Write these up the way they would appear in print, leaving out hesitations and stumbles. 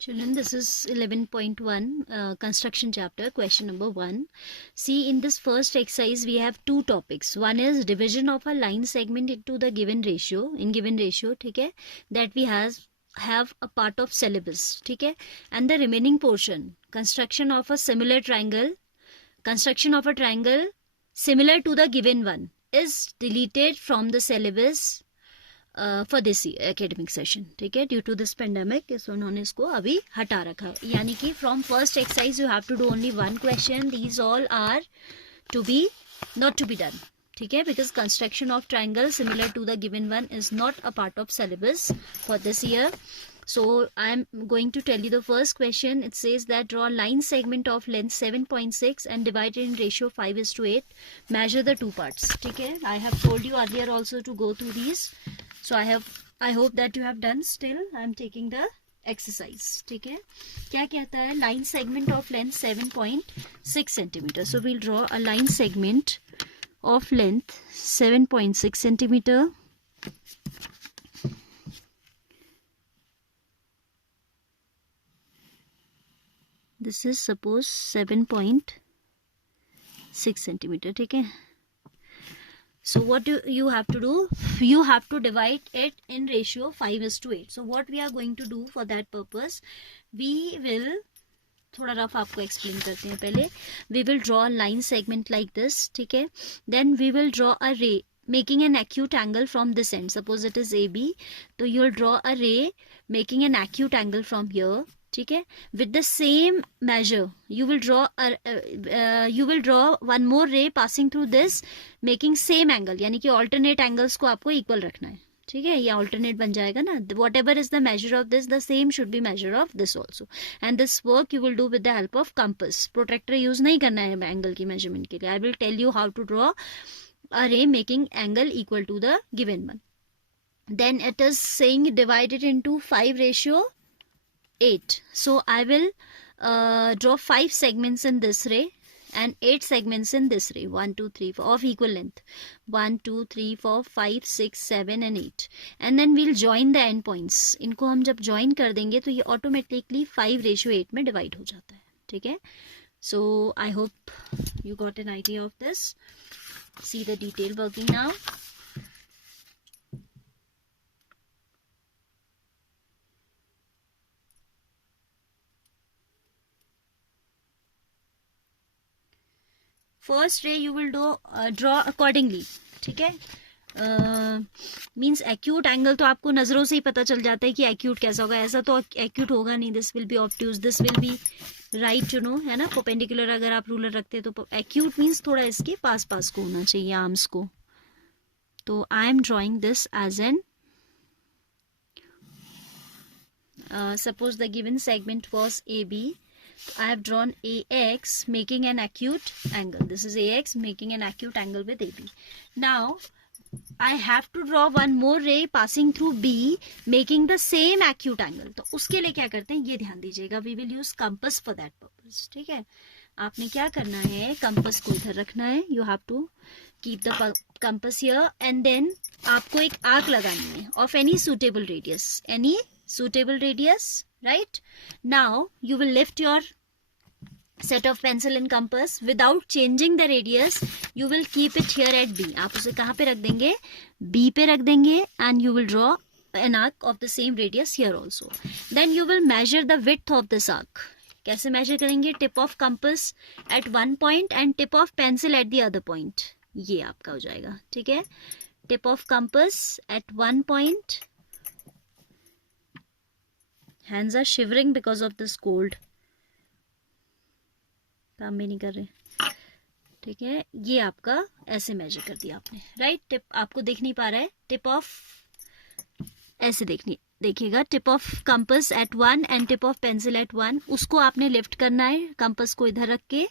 Children, this is 11.1 construction chapter, question number 1. See, in this first exercise we have two topics. One is division of a line segment into the given ratio, in given ratio, ठीक है, that we have a part of syllabus, ठीक है, and the remaining portion, construction of a triangle similar to the given one is deleted from the syllabus for this academic session, ठीक है, due to this pandemic इस उन्होंने इसको अभी हटा रखा है. यानी कि from first exercise you have to do only one question. These all are to be not to be done, ठीक है, because construction of triangle similar to the given one is not a part of syllabus for this year. So I am going to tell you the first question. It says that draw a line segment of length 7.6 and divide it in ratio 5:8. Measure the two parts. ठीक है, I have told you earlier also to go through these. So I hope that you have done. Still I am taking the exercise. ठीक है, क्या कहता है? Line segment of length 7.6 centimeter. So we'll draw a line segment of length 7.6 centimeter. This is suppose 7.6 centimeter, ठीक है. So what you have to do? You have to divide it in ratio 5:8. So what we are going to do for that purpose? We will, थोड़ा rough आपको explain करते हैं पहले. We will draw a line segment like this, ठीक है. Then we will draw a ray making an acute angle from this end. Suppose it is AB. So you will draw a ray making an acute angle from here. ठीक है, with the same measure you will draw one more ray passing through this making same angle. यानी कि alternate angles को आपको equal रखना है, ठीक है, ये alternate बन जाएगा ना. Whatever is the measure of this, the same should be measure of this also. And this work you will do with the help of compass. Protractor use नहीं करना है angle की measurement के लिए. I will tell you how to draw a ray making angle equal to the given one. Then it is saying divide it into 5:8. So I will draw 5 segments in this ray and 8 segments in this ray. 1, 2, 3, 4 of equal length. 1, 2, 3, 4, 5, 6, 7 and 8. And then we'll join the end points. इनको हम जब join कर देंगे तो ये automatically 5:8 में divide हो जाता है, ठीक है. So I hope you got an idea of this. See the detail working now. First ray you will draw accordingly, ठीक है. मीन्स एक्यूट एंगल तो आपको नजरों से ही पता चल जाता है कि एक्यूट कैसा होगा. ऐसा तो एक्यूट होगा नहीं. This will be obtuse, this will be right, you know, है ना. परपेंडिकुलर अगर आप रूलर रखते हैं तो एक्यूट मीन्स थोड़ा इसके पास पास को होना चाहिए आर्म्स को. तो I am drawing this as an suppose the given segment was AB. I have drawn AX making an acute angle. This is AX making an acute angle with AB. Now I have to draw one more ray passing through B making the same acute angle. तो उसके लिए क्या करते हैं ये ध्यान दीजिएगा. We will use compass for that purpose, ठीक है. आपने क्या करना है, कंपस को इधर रखना है. You have to keep the compass here and then आपको एक आर्क लगानी है of any suitable radius, right? Now you will lift your set of pencil and compass without changing the radius. You will keep it here at B. आप उसे कहाँ पे रख देंगे, B पे रख देंगे and you will draw an arc of the same radius here also. Then you will measure the width of this arc. कैसे measure करेंगे? Tip of compass at one point and tip of pencil at the other point. ये आपका हो जाएगा, ठीक है. Tip of compass at one point. Hands are shivering because of this cold. काम भी नहीं कर रहे, ठीक है. ये आपका ऐसे मेजर कर दिया आपने, राइट. टिप आपको देख नहीं पा रहा है. टिप ऑफ ऐसे देखिएगा. Tip of compass at 1 and tip of pencil at 1. उसको आपने लिफ्ट करना है. कंपस को इधर रख के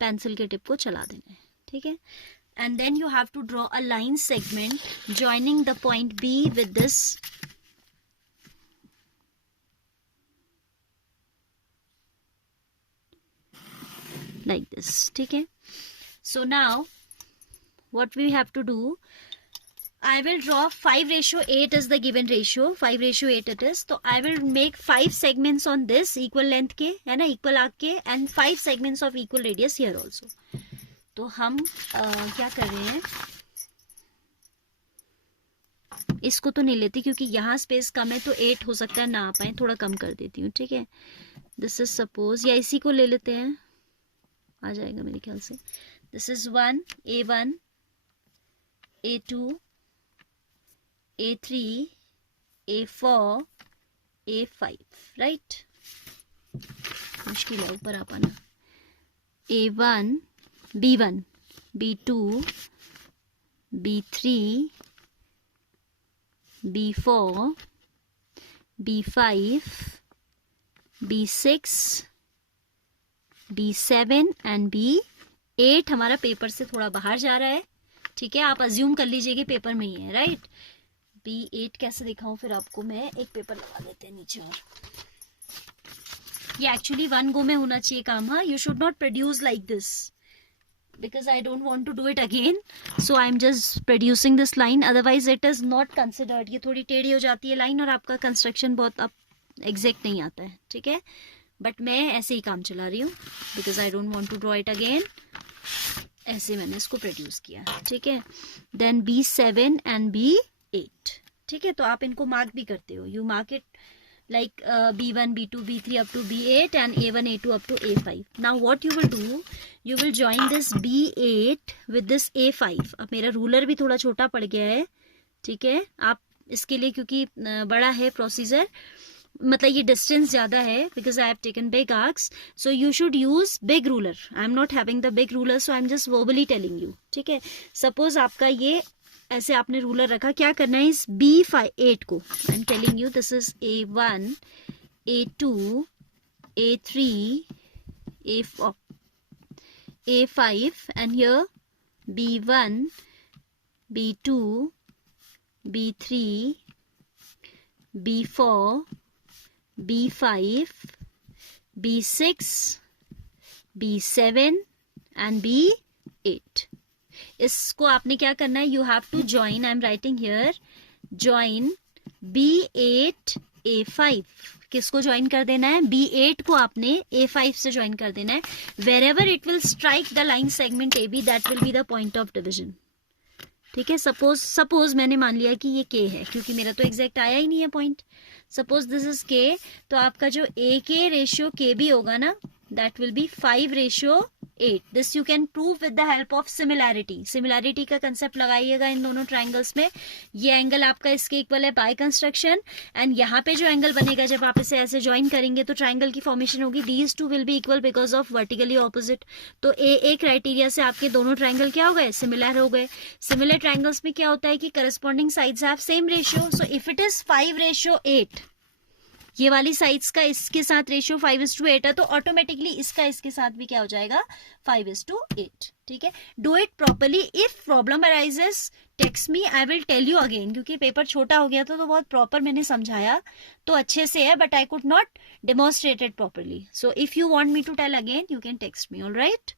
पेंसिल के टिप को चला देना है, ठीक है. And then you have to draw a line segment joining the point B with this like this, ठीक है. So now what we have to do, I will draw 5:8 is the given ratio. 5:8 it is. So I will make 5 segments on this equal length के, है ना, equal arc के, and 5 segments of equal radius here also. तो हम क्या कर रहे हैं, इसको तो नहीं लेती क्योंकि यहाँ स्पेस कम है, तो 8 हो सकता है ना आ पाए, थोड़ा कम कर देती हूँ, ठीक है. दिस इज सपोज, या इसी को ले लेते हैं, आ जाएगा मेरे ख्याल से. This is 1 A1 A2 A3 A4 A5, right. मुश्किल है ऊपर आ पाना. A1 B1 B2 B3 B4 B5 B6 B7 and B8 हमारा पेपर से थोड़ा बाहर जा रहा है, ठीक है. आप अज्यूम कर लीजिए कि पेपर में ही है, राइट. B8 कैसे दिखाऊं फिर आपको मैं, एक पेपर लगा देते हैं नीचे. और ये एक्चुअली 1 गो में होना चाहिए काम. हाँ, you should not produce like this because I don't want to do it again, so I'm just producing this line, otherwise it is not considered. ये थोड़ी टेढ़ी हो जाती है लाइन और आपका कंस्ट्रक्शन बहुत अब एग्जैक्ट नहीं आता है, ठीक है. बट मैं ऐसे ही काम चला रही हूँ because I don't want to draw it again. ऐसे मैंने इसको प्रोड्यूस किया, ठीक है. देन B7 एंड B8, ठीक है. तो आप इनको मार्क भी करते हो, you mark it like B1 B2 B3 up to B8 and A1 A2 up to A5. Now what you will do, you will join this B8 with this A5. अब मेरा रूलर भी थोड़ा छोटा पड़ गया है, ठीक है. आप इसके लिए क्योंकि बड़ा है प्रोसीजर, मतलब ये डिस्टेंस ज़्यादा है, because I have taken big arcs, so you should use big ruler. I am not having the big ruler, so I am just verbally telling you, ठीक है. सपोज आपका ये ऐसे आपने रूलर रखा, क्या करना है इस B8 को, I am telling you, this is A1 A2 A3 A4 A5 and here B1 B2 B3 B4 B5 B6 B7 and B8. इसको आपने क्या करना है, you have to join, I am writing here, join B8 A5. किसको join कर देना है, B8 को आपने A5 से ज्वाइन कर देना है. Wherever it will strike the line segment AB, that will be the point of division, ठीक है. सपोज मैंने मान लिया कि ये K है, क्योंकि मेरा तो एग्जैक्ट आया ही नहीं है point. Suppose this is K, तो आपका जो AK रेशियो KB होगा ना, that will B 5:8. This you can prove with the help of similarity. Similarity का कंसेप्ट लगाइएगा इन दोनों ट्राइंगल्स में. ये एंगल आपका इसके इक्वल है बाय कंस्ट्रक्शन, एंड यहाँ पे जो एंगल बनेगा जब आप इसे ऐसे ज्वाइन करेंगे तो ट्राइंगल की फॉर्मेशन होगी, these two will be equal because of vertically opposite. तो A क्राइटेरिया से आपके दोनों ट्राइंगल क्या हो गए, सिमिलर हो गए. सिमिलर ट्राइंगल्स में क्या होता है कि corresponding sides have same ratio. So if it is 5:8, ये वाली साइड्स का इसके साथ रेशियो 5:8 है, तो ऑटोमेटिकली इसका इसके साथ भी क्या हो जाएगा, 5:8, ठीक है. Do it properly. If problem arises, text me, I will tell you again, क्योंकि पेपर छोटा हो गया था तो बहुत प्रॉपर मैंने समझाया, तो अच्छे से है, but I could not demonstrate it properly. So if you want me to tell again, you can text me, alright.